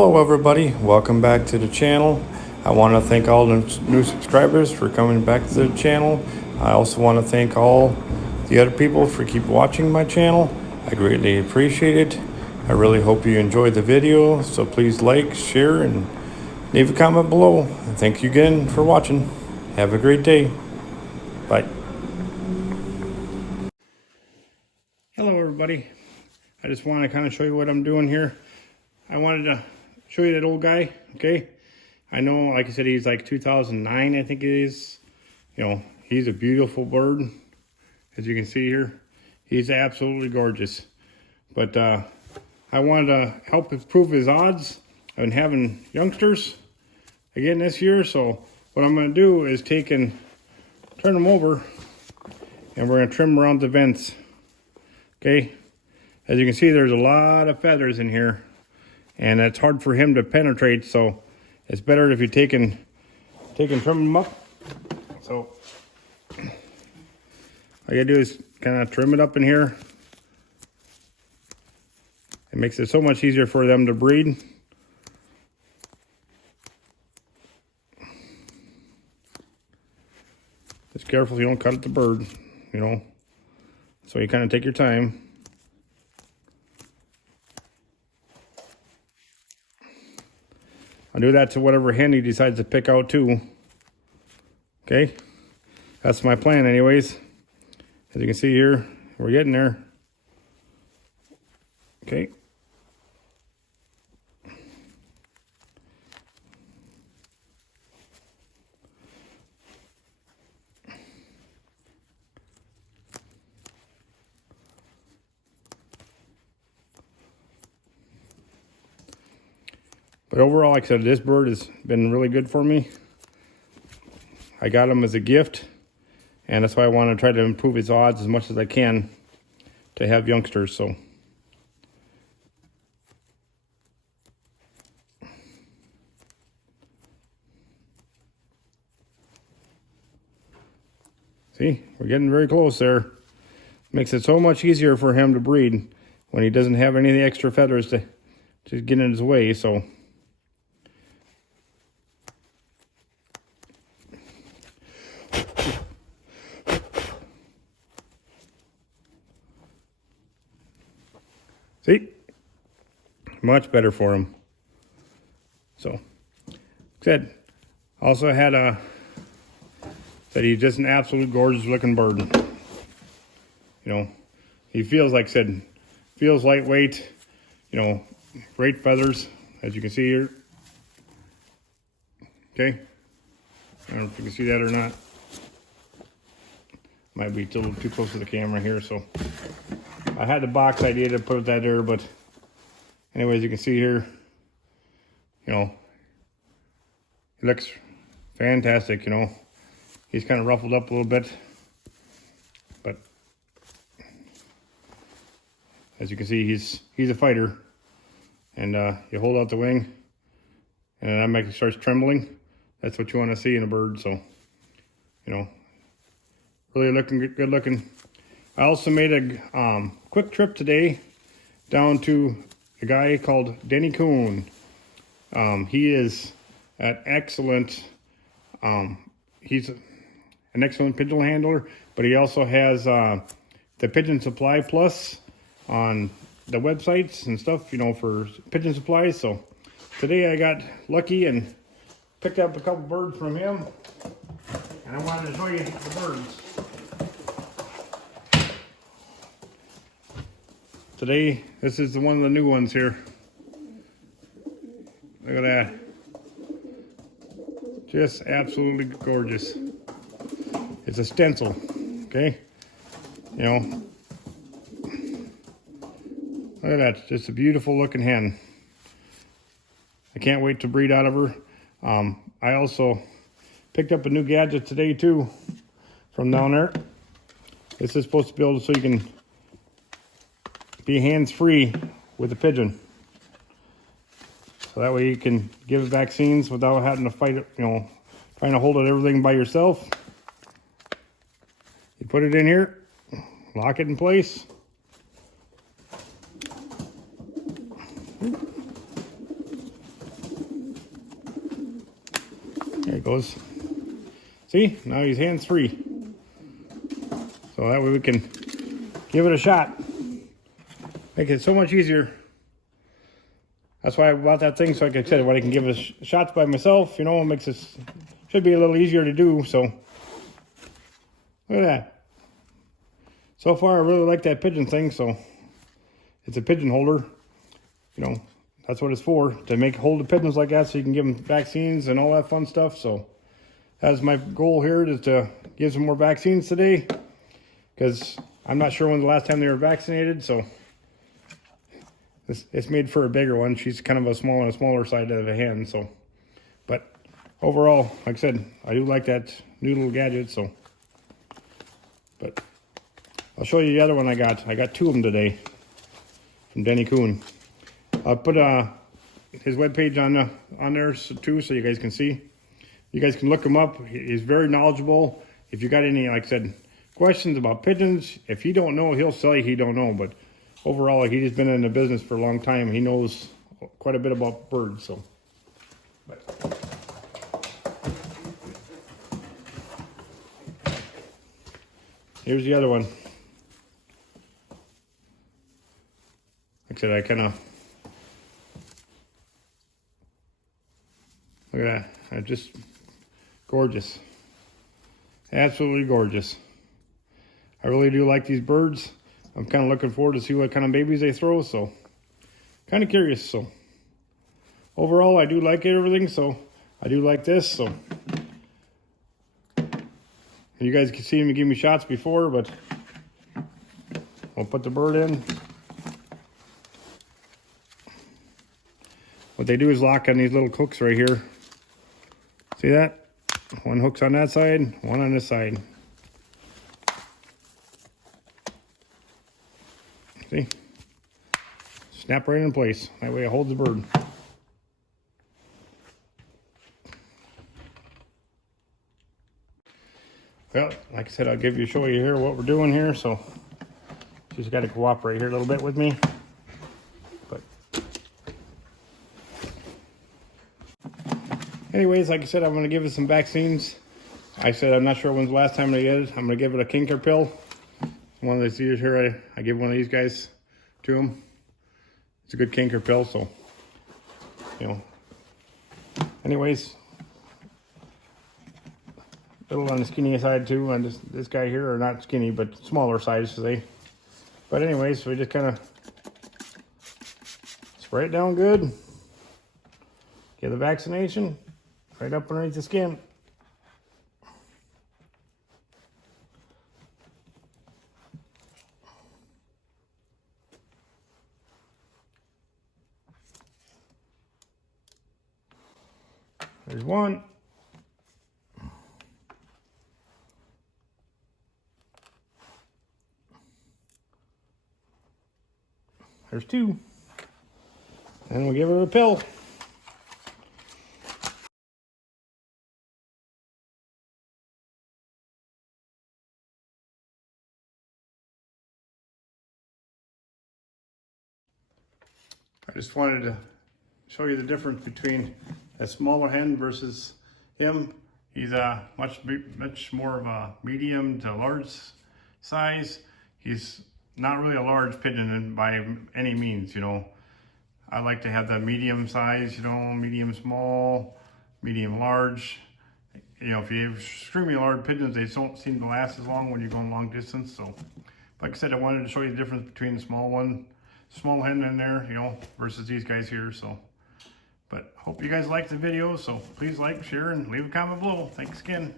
Hello everybody, welcome back to the channel. I want to thank all the new subscribers for coming back to the channel. I also want to thank all the other people for keep watching my channel. I greatly appreciate it. I really hope you enjoyed the video, so please like, share, and leave a comment below. Thank you again for watching. Have a great day. Bye. Hello everybody. I just want to kind of show you what I'm doing here. I wanted to show you that old guy, okay? I know, like I said, he's like 2009, I think it is. You know, he's a beautiful bird, as you can see here. He's absolutely gorgeous. But I wanted to help improve his odds. I've been having youngsters again this year, so what I'm going to do is take and turn them over, and we're going to trim around the vents, okay? As you can see, there's a lot of feathers in here, and it's hard for him to penetrate, so it's better if you take and trim them up. So all you gotta do is kind of trim it up in here. It makes it so much easier for them to breed. Just careful you don't cut at the bird, you know. So you kind of take your time. I'll do that to whatever hen he decides to pick out too. Okay, that's my plan anyways. As you can see here, we're getting there. Okay. But overall, like I said, this bird has been really good for me. I got him as a gift, and that's why I want to try to improve his odds as much as I can to have youngsters. So see, we're getting very close there. Makes it so much easier for him to breed when he doesn't have any of the extra feathers to get in his way. So see, much better for him. So, said, also had said he's just an absolute gorgeous looking bird. You know, he feels, like I said, feels lightweight, you know, great feathers, as you can see here. Okay, I don't know if you can see that or not. Might be a little too close to the camera here, so I had the box idea to put that there, but anyways, you can see here, you know, it looks fantastic. You know, he's kind of ruffled up a little bit, but as you can see, he's a fighter. And you hold out the wing, and then it starts trembling. That's what you want to see in a bird. So, you know, really looking good looking. I also made a quick trip today down to a guy called Denny Coon. He is an excellent, he's an excellent pigeon handler, but he also has the Pigeon Supply Plus on the websites and stuff, you know, for pigeon supplies. So today I got lucky and picked up a couple birds from him, and I wanted to show you the birds. Today, this is one of the new ones here. Look at that. Just absolutely gorgeous. It's a stencil, okay? You know, look at that, just a beautiful looking hen. I can't wait to breed out of her. I also picked up a new gadget today too from down there. This is supposed to be able so you can be hands-free with the pigeon. So that way you can give it vaccines without having to fight it, you know, trying to hold it everything by yourself. You put it in here, lock it in place. goes. See, now he's hands-free. So that way we can give it a shot. Make it so much easier. That's why I bought that thing, so like I said, when I can give it shots by myself, you know, it makes this, should be a little easier to do, so. Look at that. So far, I really like that pigeon thing, so. It's a pigeon holder. You know, that's what it's for, to hold the pigeons like that so you can give them vaccines and all that fun stuff, so. That's my goal here, is to give some more vaccines today, because I'm not sure when the last time they were vaccinated, so. It's made for a bigger one. She's kind of a smaller side of the hen, so. But overall, like I said, I do like that new little gadget, so. But I'll show you the other one I got. I got 2 of them today from Denny Kuhn. I'll put his webpage on there too, so you guys can see. You guys can look him up. He's very knowledgeable. If you got any, like I said, questions about pigeons, if he don't know, he'll tell you he don't know, but overall, like, he's been in the business for a long time. He knows quite a bit about birds, so. But. Here's the other one. Like I said, I kind of, look at that. Just gorgeous. Absolutely gorgeous. I really do like these birds. I'm kind of looking forward to see what kind of babies they throw, so kind of curious. So overall, I do like everything, so I do like this. So you guys can see me give me shots before, but I'll put the bird in. What they do is lock on these little hooks right here. See that? One hook's on that side, one on this side. See? Snap right in place. That way it holds the bird. Well, like I said, I'll show you here what we're doing here. So she's got to cooperate here a little bit with me. But anyways, like I said, I'm going to give it some vaccines. I said I'm not sure when's the last time I did it. I'm going to give it a canker pill. One of these years here, I give one of these guys to him. It's a good canker pill, so, you know. Anyways, a little on the skinny side too, on this guy here, or not skinny, but smaller size today. But anyways, so we just kind of spray it down good. Get the vaccination right up underneath the skin. There's one. There's 2. And we'll give her a pill. I just wanted to show you the difference between a smaller hen versus him. He's a much more of a medium to large size. He's not really a large pigeon by any means, you know. I like to have the medium size, you know, medium small, medium large. You know, if you have extremely large pigeons, they don't seem to last as long when you're going long distance. So, like I said, I wanted to show you the difference between the small hen in there, you know, versus these guys here. So, but hope you guys liked the video. So please like, share, and leave a comment below. Thanks again.